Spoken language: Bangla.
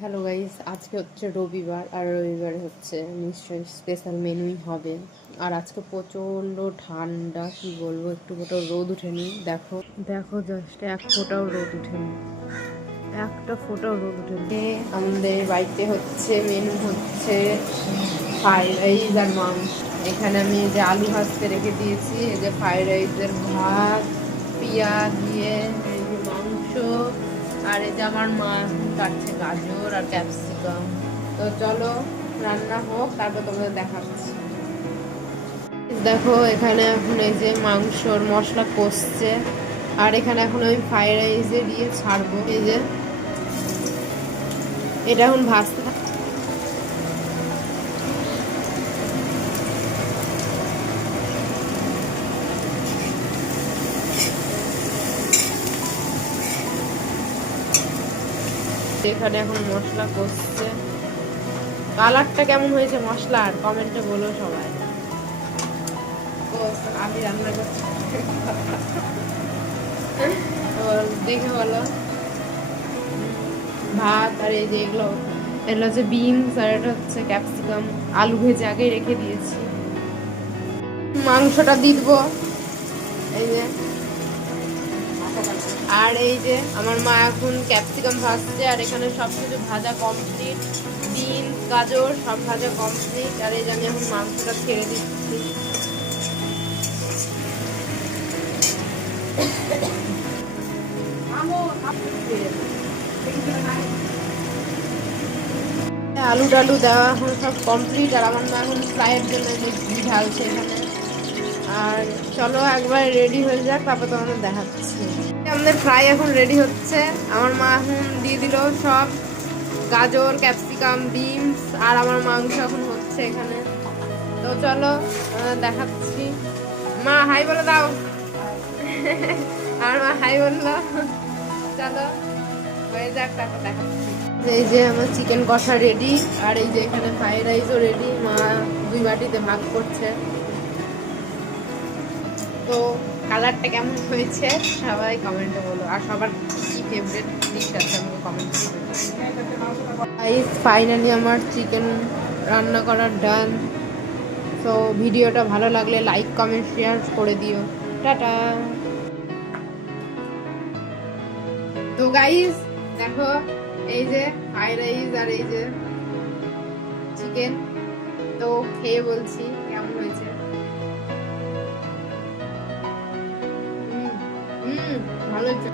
হ্যালো গাইস, আজকে হচ্ছে রবিবার আর রবিবারে হচ্ছে নিশ্চয়ই স্পেশাল মেনুই হবে। আর আজকে প্রচণ্ড ঠান্ডা, কি বলবো, একটু ফোটাও রোদ উঠেনি। দেখো দেখো, জাস্ট এক ফোঁটাও রোদ উঠেনি, একটা ফোঁটাও রোদ উঠেনি। আমাদের বাড়িতে হচ্ছে মেনু হচ্ছে ফ্রাইড রাইস আর মাংস। এখানে আমি এই যে আলু ভাজতে রেখে দিয়েছি, এই যে ফ্রাইড রাইসের ভাত, পেঁয়াজ দিয়ে এই যে মাংস, আর এই যে আমার মা কাটছে গাজর আর ক্যাপসিকাম। তো চলো রান্না হোক, তারপর তোমাদের দেখাচ্ছি। দেখো এখানে এখন এই যে মাংসর মশলা কষছে, আর এখানে এখন আমি ফ্রাইড রাইসে দিয়ে ছাড়বো। এই যে এটা এখন ভাজতে এখানে এখন মশলা কষছে। কালারটা কেমন হয়েছে মশলার কমেন্টে বলো সবাই। আমি রান্না করছি, দেখে বলো। ভাত আর এই যে এগুলো হচ্ছে বিনস, আর এটা হচ্ছে ক্যাপসিকাম, আলু ভেজে আগেই রেখে দিয়েছি। মাংসটা দিয়ে দেবো এই যে। আর এই যে আমার মা এখন ক্যাপসিকাম ভাজছে, আর এখানে সব কিছু ভাজা কমপ্লিট, বিনস গাজর সব ভাজা কমপ্লিট। আর এই যে আমি এখন মাংসটা ছেড়ে দিচ্ছি। আলু টালু দেওয়া এখন সব কমপ্লিট, আর আমার মা এখন ফ্রাইয়ের জন্য যে ঘি ঢালছে এখানে। আর চলো একবার রেডি হয়ে যাক, তারপর তোমাদের দেখাচ্ছি। আমাদের ফ্রাই এখন রেডি হচ্ছে। আমার মা এখন দিয়ে দিল সব গাজর ক্যাপসিকাম বিনস, আর আমার মাংস এখন হচ্ছে এখানে। তো চলো দেখাচ্ছি। মা হাই বলে দাও। আমার মা হাই বললো। চলো হয়ে যাক, তারপর দেখাচ্ছি। এই যে আমার চিকেন কষা রেডি, আর এই যে এখানে ফ্রাইড রাইসও রেডি। মা 2 বাটিতে ভাগ করছে। তো কালারটা কেমন হয়েছে সবাই কমেন্টে বলো, আর সবার কি ফেভারিট ডিশ আছে আমাকে কমেন্টে বলো। ফাইনালি আমার চিকেন রান্না করার ডান। তো ভিডিওটা ভালো লাগলে লাইক কমেন্ট শেয়ার করে দিও। টাটা। তো গাইস দেখো, এই যে ফ্রাইড রাইস আর এই যে চিকেন, তো খেয়ে বলছি কেমন হয়েছে। ভালো হয়েছে।